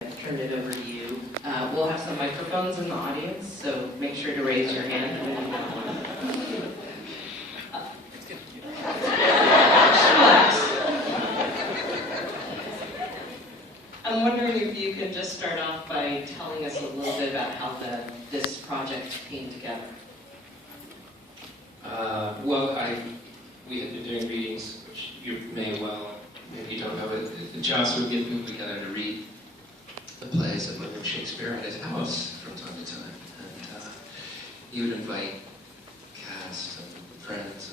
turn it over to you. We'll have some microphones in the audience, so make sure to raise your hand when you want one. Relax. I'm wondering if you could just start off by telling us a little bit about how this project came together. We had been doing readings, which you maybe you don't know, but Joss would get people together to read the plays of William Shakespeare at his house from time to time. And he would invite cast and friends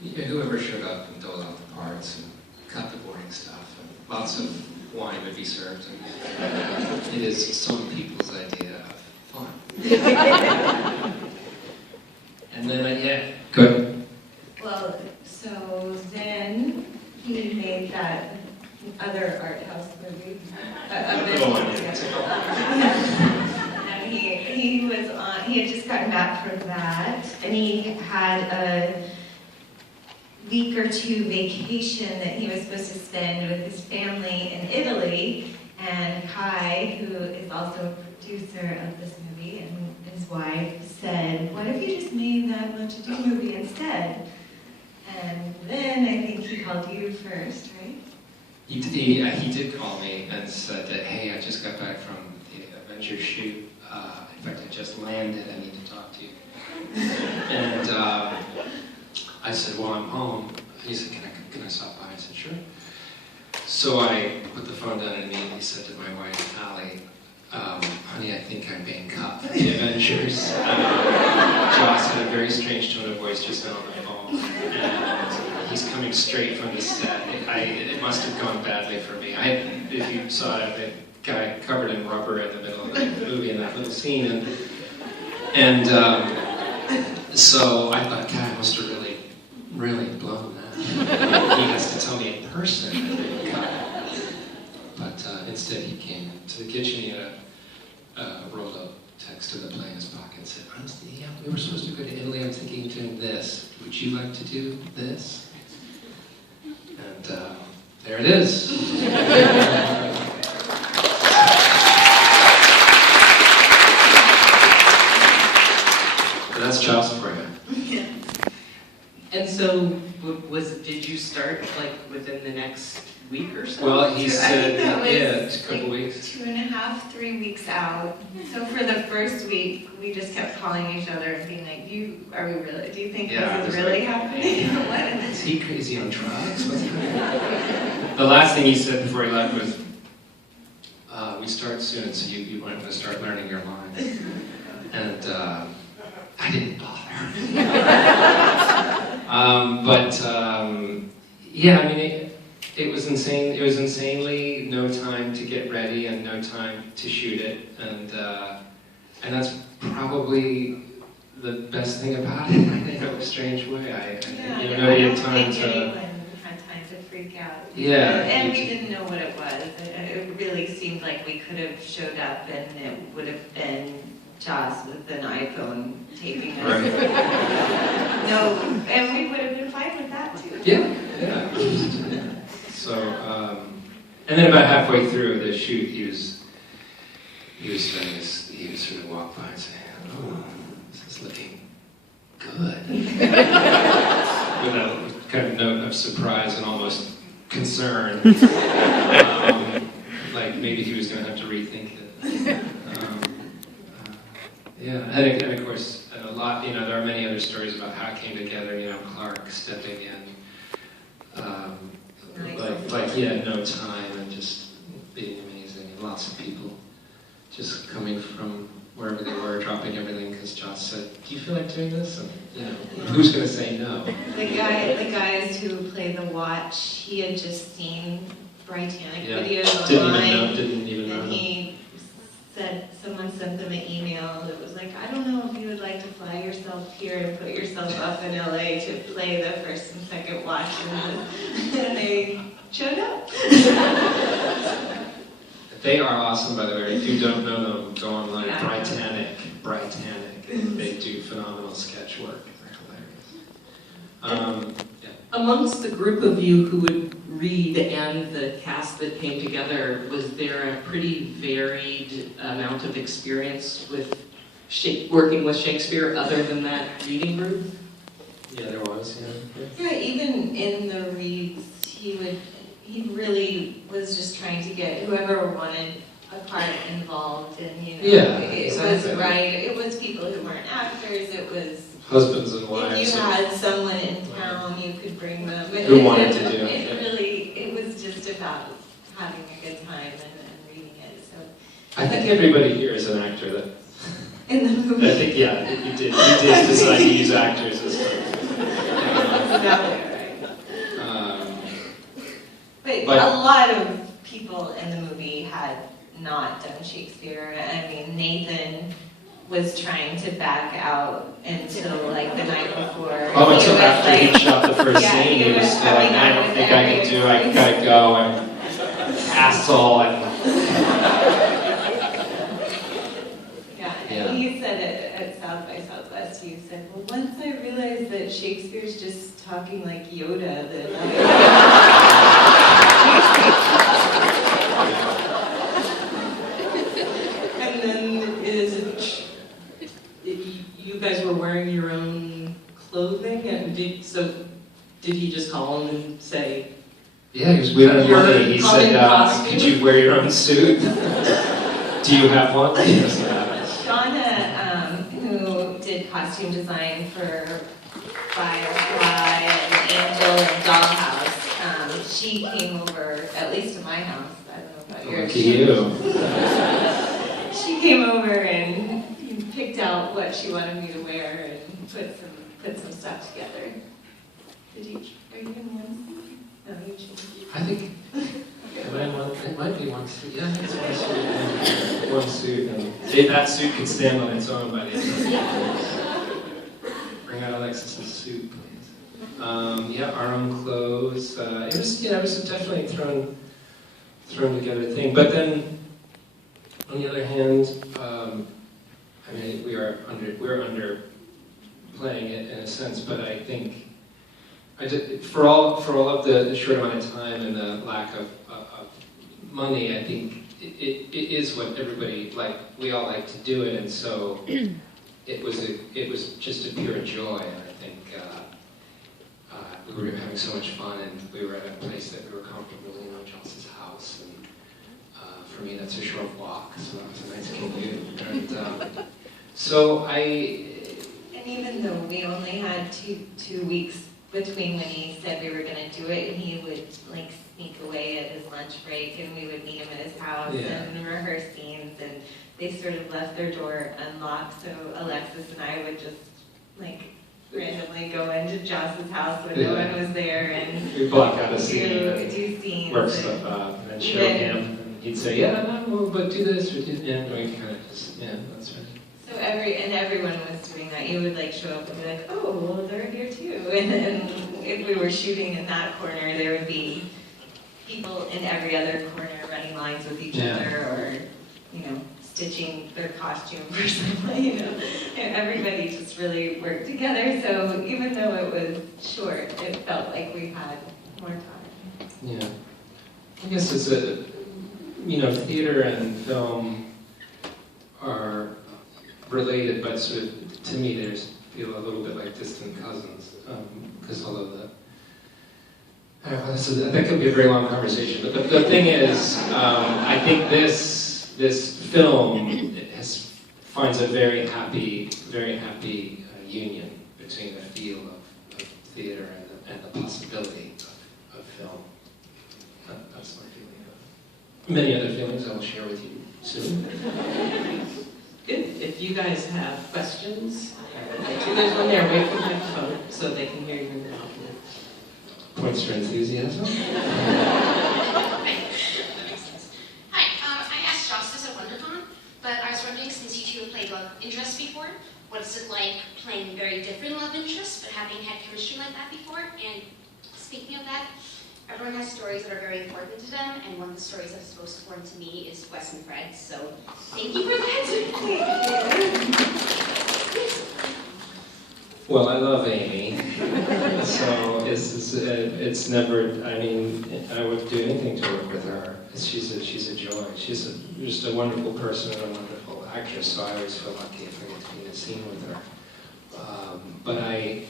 and whoever showed up and dole out the parts and cut the boring stuff. And lots of wine would be served. And it is some people's idea of fun. And then, go ahead. Well, so then he made that other art house movie. And he had just gotten back from that, and he had a week or two vacation that he was supposed to spend with his family in Italy. And Kai, who is also a producer of this movie, and his wife said, "What if you just made that Much Ado movie instead?" And then I think he called you first, right? He did call me and said that, hey, I just got back from the Avengers shoot. In fact, I just landed. I need to talk to you. And I said, well, I'm home. He said, can I stop by? I said, sure. So I put the phone down and immediately said to my wife, Allie, honey, I think I'm being cut for the Avengers. Joss had a very strange tone of voice just now on the phone. And he's coming straight from the set. It must have gone badly for me. If you saw it, the guy covered in rubber in the middle of the movie in that little scene. And so I thought, God, I must have really blown that. He has to tell me in person. But instead he came to the kitchen, he had a rolled up text to the play in his pocket and said, yeah, we were supposed to go to Italy, I'm thinking of doing this. Would you like to do this? And there it is. And that's child's play. Yeah. And so, did you start like within the next week or so? Well, he said, it's a couple weeks. 2.5, 3 weeks out. So for the first week, we just kept calling each other and being like, do you think this is really happening? What? Is he crazy on drugs? What's happening? The last thing he said before he left was, we start soon, so you might want to start learning your lines. And I didn't bother. Yeah, I mean, it was insane. It was insanely no time to get ready and no time to shoot it, and that's probably the best thing about it. In a strange way, nobody had time to. Anyone had time to freak out. Yeah, and we didn't know what it was. It really seemed like we could have showed up, and it would have been Joss with an iPhone taping us. Right. No, and we would have been fine with that too. Yeah. So, and then about halfway through the shoot, he would sort of walk by and say, "Oh, this is looking good," with a kind of note of surprise and almost concern, like maybe he was going to have to rethink it. Yeah, and of course, a lot. There are many other stories about how it came together. Clark stepping in. No time and just being amazing, and lots of people just coming from wherever they were, dropping everything because Joss said, "Do you feel like doing this?" And who's going to say no? The guys who play the watch, he had just seen Britannic videos online. Didn't even know. And he said someone sent them an email that was like, "I don't know if you would like to fly yourself here and put yourself up in LA to play the first and second watch," and they showed up. They are awesome, by the way. If you don't know them, go online. Yeah. Britannic. They do phenomenal sketch work. They're hilarious. Amongst the group of you who would read and the cast that came together, was there a pretty varied amount of experience with working with Shakespeare other than that reading group? Yeah, there was, yeah. Yeah, even in the reads, he really was just trying to get whoever wanted a part involved, and Yeah, it exactly. was right. It was people who weren't actors. It was Husbands and wives. if you had someone in town, you could bring them. Who wanted to do it. It was just about having a good time and reading it. So I think everybody here is an actor. That in the movie, I think, yeah, you did decide to use actors this time. But a lot of people in the movie had not done Shakespeare. I mean, Nathan was trying to back out until like the night before. Oh, until was, after like, he shot the first yeah, scene, he was still like, coming I up don't with think I can do it, I gotta go, I'm an asshole. Yeah, Yeah. and he said at South by Southwest, he said, well, once I realized that Shakespeare's just talking like Yoda, And then you guys were wearing your own clothing, and did he just call him and say, Yeah, because we don't have Your money. He common said, costume? could you wear your own suit? Do you have one? Yes, I have. Shauna, who did costume design for Firefly and Angel and Dollhouse, she came over, at least to my house, I don't know about yours. Lucky you. She came over and picked out what she wanted me to wear and put some stuff together. Are you in one? No, you changed. I think it might be one suit. Yeah, I think it's one suit. And that suit can stand on its own by the end. Bring out Alexis's suit, please. Yeah, our own clothes. It was definitely a thrown together thing. But then, on the other hand, I mean, we're under playing it in a sense, but I think for all of the short amount of time and the lack of money, I think it is what everybody we all like to do it, and so it was just a pure joy, and I think we were having so much fun, and we were at a place that we were comfortable, Joss's house, and for me that's a short walk, so that was a nice commute, and And even though we only had two weeks between when he said we were going to do it, and he would sneak away at his lunch break, and we would meet him at his house and rehearse scenes, and they sort of left their door unlocked, so Alexis and I would just randomly go into Joss's house when no one was there, and we block out a scene do scenes, work stuff up, and then show him, and he'd say, yeah, no, but do this, or do, and we kind of just, yeah, that's right. So everyone was doing that. You would show up and be like, oh, well, they're here too. And then if we were shooting in that corner, there would be people in every other corner running lines with each other, or stitching their costume for someone. Everybody just really worked together. So even though it was short, it felt like we had more time. Yeah, I guess it's theater and film are related, but sort of, to me, they feel a little bit like distant cousins, because although that could be a very long conversation, but the thing is, I think this film finds a very happy union between the feel of theater and the possibility of film. That's my feeling of it. Many other feelings I will share with you soon. if you guys have questions, there's one there, wait for the microphone so they can hear you in the mouth. Points for enthusiasm. Hi, I asked Joss this at WonderCon, but I was wondering, since you two have played love interests before, what is it like playing very different love interests, but having had chemistry like that before? And speaking of that, everyone has stories that are very important to them, and one of the stories that's most important to me is Wes and Fred, so thank you for that. Well, I love Amy, so it's never. I mean, I would do anything to work with her. She's a joy. She's just a wonderful person and a wonderful actress. So I always feel lucky if I get to be in a scene with her. But I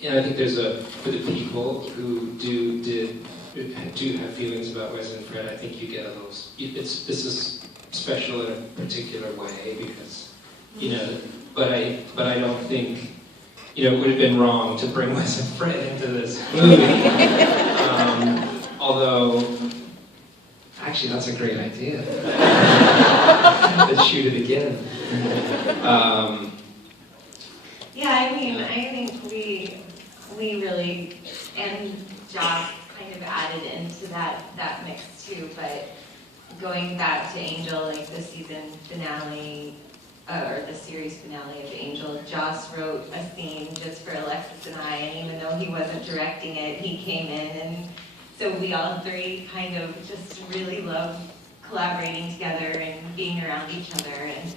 think there's for the people who do have feelings about Wes and Fred. I think you get a little. This is special in a particular way because But I don't think. It would have been wrong to bring Wes and Fred into this movie. Although, actually, that's a great idea. Let's shoot it again. Yeah, I think we really, and Joss kind of added into that mix too, but going back to Angel, like the season finale, or the series finale of Angel, Joss wrote a scene just for Alexis and I, and even though he wasn't directing it, he came in, and so we all three kind of just really love collaborating together and being around each other. And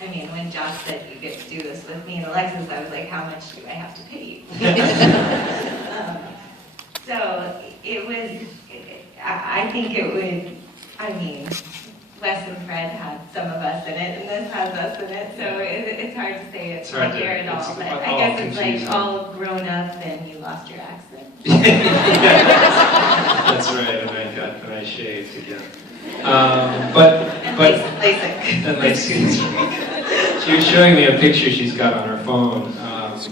I mean, when Joss said you get to do this with me and Alexis, I was like, how much do I have to pay you? So it was, I think it would, Wes and Fred had some of us in it, and this has us in it, so it's hard to say it's right there at all. But I guess it's like all grown up and you lost your accent. That's right, and I shaved again. And LASIK. She was showing me a picture she's got on her phone.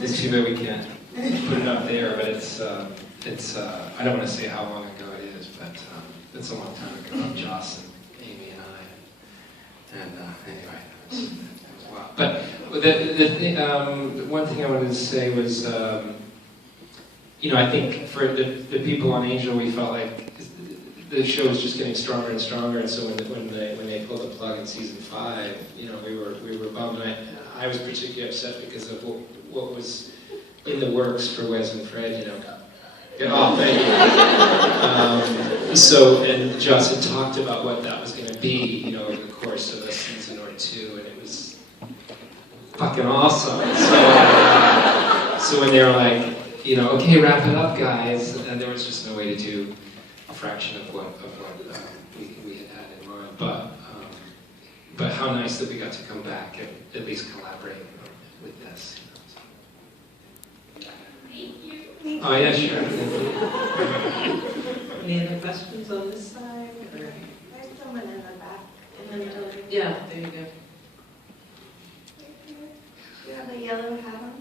It's too bad we can't put it up there, but it's I don't want to say how long ago it is, but it's a long time ago. Joss and Amy and I, and anyway, that was wild. But the one thing I wanted to say was, I think for the people on Angel, we felt like the show was just getting stronger and stronger, and so when they pulled the plug in season 5, we were bummed. And I was particularly upset because of what was in the works for Wes and Fred. Oh, thank you. And Joss had talked about what that was going to be, over the course of a season or 2, and it was fucking awesome. So when they were like, okay, wrap it up, guys, and there was just no way to do a fraction of what we had in mind. But how nice that we got to come back and at least collaborate with this. Thank you. Oh yeah, sure. Any other questions on this side? Or? There's someone in the back, in the middle. Yeah, there you go. You have a yellow hat on?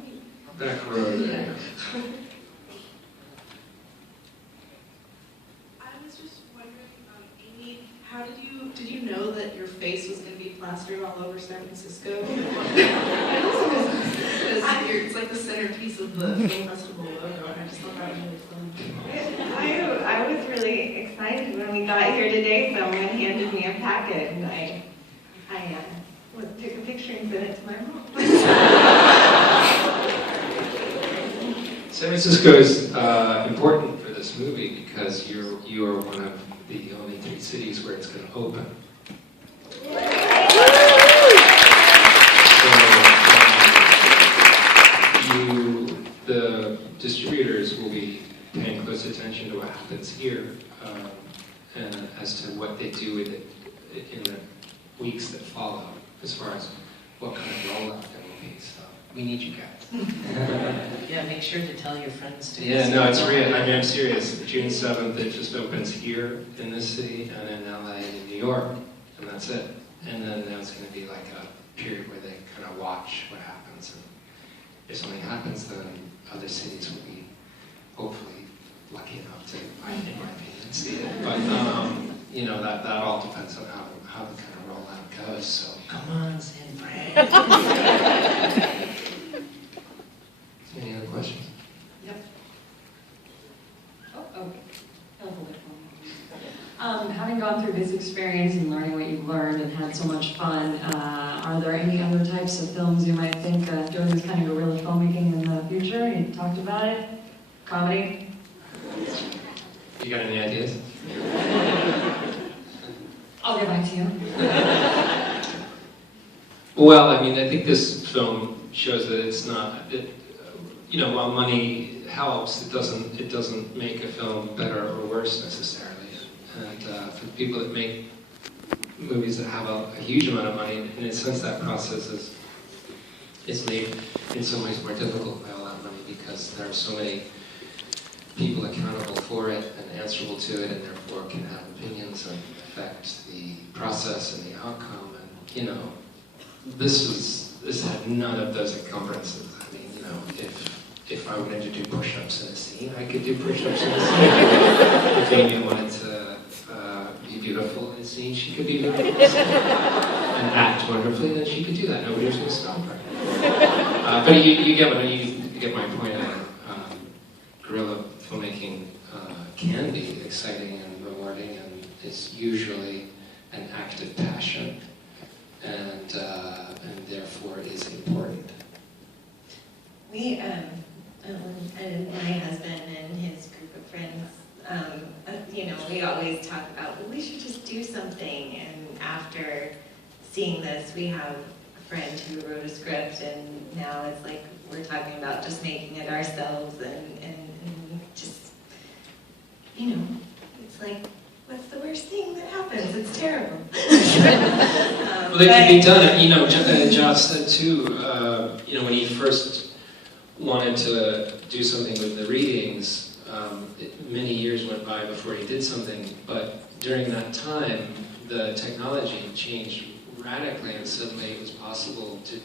Back row there. I was just wondering, Amy, how did you know that your face was going to be plastered all over San Francisco? Because it's like the centerpiece of the film festival logo, and I just thought that was really fun. I was really excited when we got here today. Someone handed me a packet, and I took a picture and sent it to my mom. San Francisco is important for this movie because you are one of the only 3 cities where it's going to open. The distributors will be paying close attention to what happens here and as to what they do with it in the weeks that follow, as far as what kind of rollout there will be. So we need you guys. Yeah, make sure to tell your friends to. Yeah, no, it's real. I'm serious. June 7th, it just opens here in this city, and in LA and in New York, and that's it. And then it's going to be like a period where they kind of watch what happens. And if something happens, then other cities will be hopefully lucky enough to, in my opinion, see it. But that all depends on how the kind of rollout goes. So come on, San Fran. Any other questions? Yep. Oh, okay. Having gone through this experience and learning what you've learned and had so much fun, are there any other types of films you might think doing this kind of guerrilla filmmaking in the future? You talked about it. Comedy? You got any ideas? I'll get back to you. Well, I think this film shows that it's not. you know, while money helps, it doesn't make a film better or worse necessarily. And for the people that make movies that have a huge amount of money, in a sense, that process is made in some ways more difficult by all that money, because there are so many people accountable for it and answerable to it, and therefore can have opinions and affect the process and the outcome. And you know, this had none of those encumbrances. I mean, you know, if I wanted to do push-ups in a scene, I could do push-ups in a scene. If Amy wanted to be beautiful in a scene, she could be beautiful in a scene. And act wonderfully, then she could do that. Nobody was going to stop her. But you get my point. Guerrilla filmmaking can be exciting and rewarding, and it's usually an act of passion, and therefore is important. We, and my husband and his group of friends, you know, we always talk about, well, we should just do something. And after seeing this, we have a friend who wrote a script, and now it's like we're talking about just making it ourselves, and just, you know, it's like, what's the worst thing that happens? It's terrible. Well, it can be done. You know, Josh said too, you know, when he first wanted to do something with the readings, many years went by before he did something, but during that time, the technology changed radically, and suddenly it was possible to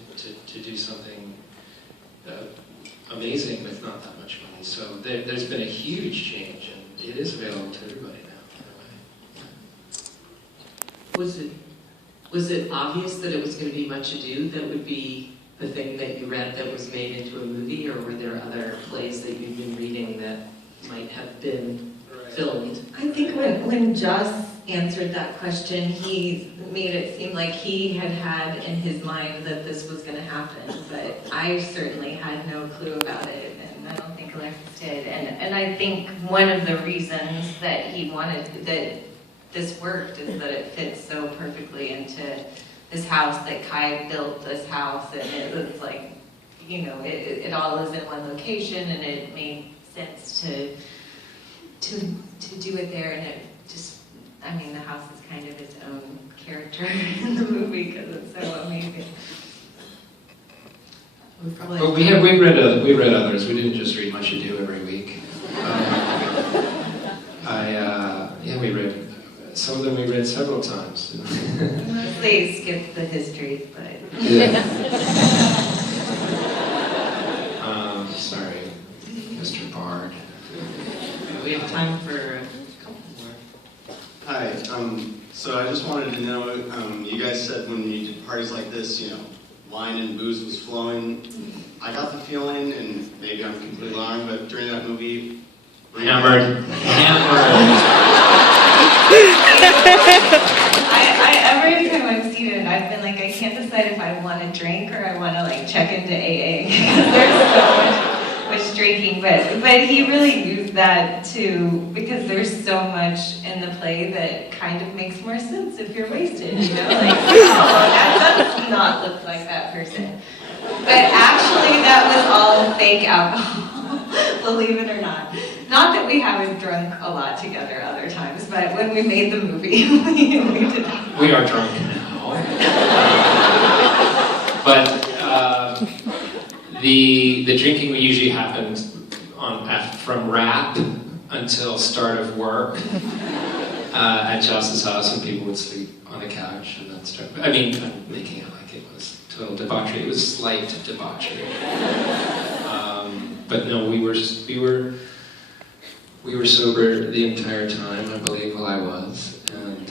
do something amazing with not that much money. So there's been a huge change, and it is available to everybody now, in a way. Was it obvious that it was going to be Much Ado that would be the thing that you read that was made into a movie, or were there other plays that you've been reading that might have been filmed? I think when Joss answered that question, he made it seem like he had in his mind that this was going to happen, but I certainly had no clue about it, and I don't think Alexis did. And I think one of the reasons that he wanted that this worked is that it fits so perfectly into this house, that Kai built this house, and it was like, you know, it all is in one location, and it made sense to do it there, and it just, I mean, the house is kind of its own character in the movie because it's so amazing. But we read others. We didn't just read Much Ado every week. We read some of them. We read several times. Mostly skipped the history, but Yeah. Sorry, Mr. Bard. We have time for a couple more. Hi, so I just wanted to know, you guys said when you did parties like this, you know, wine and booze was flowing. I got the feeling, and maybe I'm completely wrong, but during that movie... Hammered. Every time I've seen it, I've been like, I can't decide if I want to drink or I want to like check into AA. There's so much drinking, but he really used that too, because there's so much in the play that kind of makes more sense if you're wasted, you know? Like, oh, that does not look like that person. But actually, that was all fake alcohol, believe it or not. Not that we haven't drunk a lot together other times, but when we made the movie, we did. We are drunk now. But the drinking usually happened from rap until start of work at Joss's house, and people would sleep on the couch and then start. I mean, I'm making it like it was total debauchery. It was slight debauchery. But no, we were sober the entire time, I believe. Well, I was, and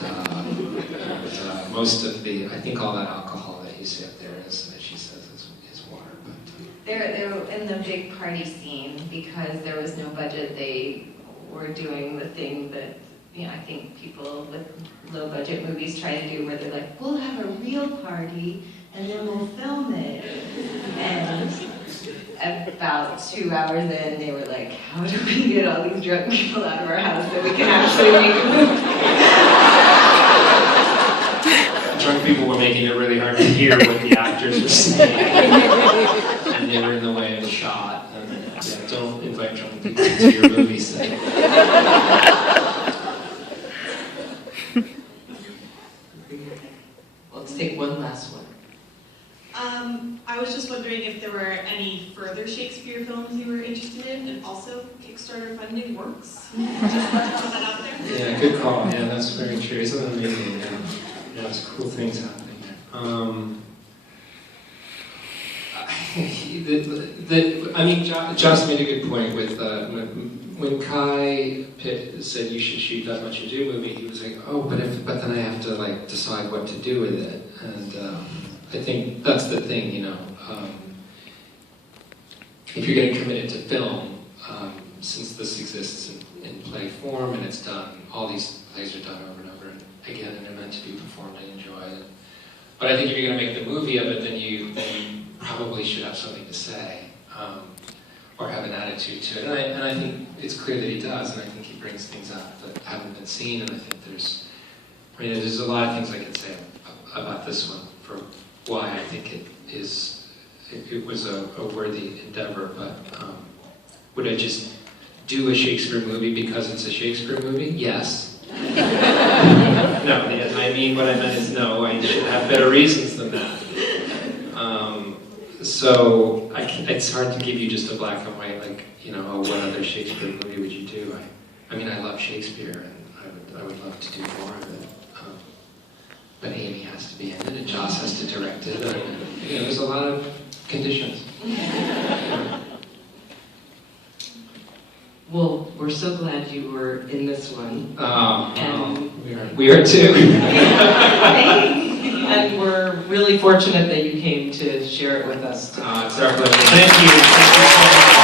most of I think all that alcohol that you see up there is, as she says, is water. But They're in the big party scene, because there was no budget. They were doing the thing that, you know, I think people with low budget movies try to do, where they're like, we'll have a real party and then we'll film it. And about 2 hours in, they were like, how do we get all these drunk people out of our house so we can actually make a movie? drunk people were making it really hard to hear what the actors were saying, and they were in the way of the shot. And don't invite drunk people to your movie set. Let's take one last one. I was just wondering if there were any further Shakespeare films you were interested in, and also Kickstarter funding works. Just throw that out there. Yeah, good call. Yeah, that's very true. Isn't it amazing? Yeah, there's cool things happening there. I mean, Josh made a good point with when Kai Pitt said you should shoot that much ado movie. He was like, oh, but then I have to like decide what to do with it, and I think that's the thing, you know. If you're getting committed to film, since this exists in play form and it's done, all these plays are done over and over again, and they're meant to be performed and enjoyed. But I think if you're going to make the movie of it, then you probably should have something to say, or have an attitude to it. And I think it's clear that he does, and I think he brings things up that haven't been seen. And I think there's a lot of things I could say about this one for why I think it was a worthy endeavor. But would I just do a Shakespeare movie because it's a Shakespeare movie? Yes. No, I mean, what I meant is no, I should have better reasons than that. So it's hard to give you just a black and white, like, you know, oh, what other Shakespeare movie would you do? I mean, I love Shakespeare, and I would love to do more of it. But Amy has to be in it, and Joss has to direct it, and, you know, there's a lot of conditions. Well, we're so glad you were in this one. And we are too. And we're really fortunate that you came to share it with us. It's our pleasure. Thank you.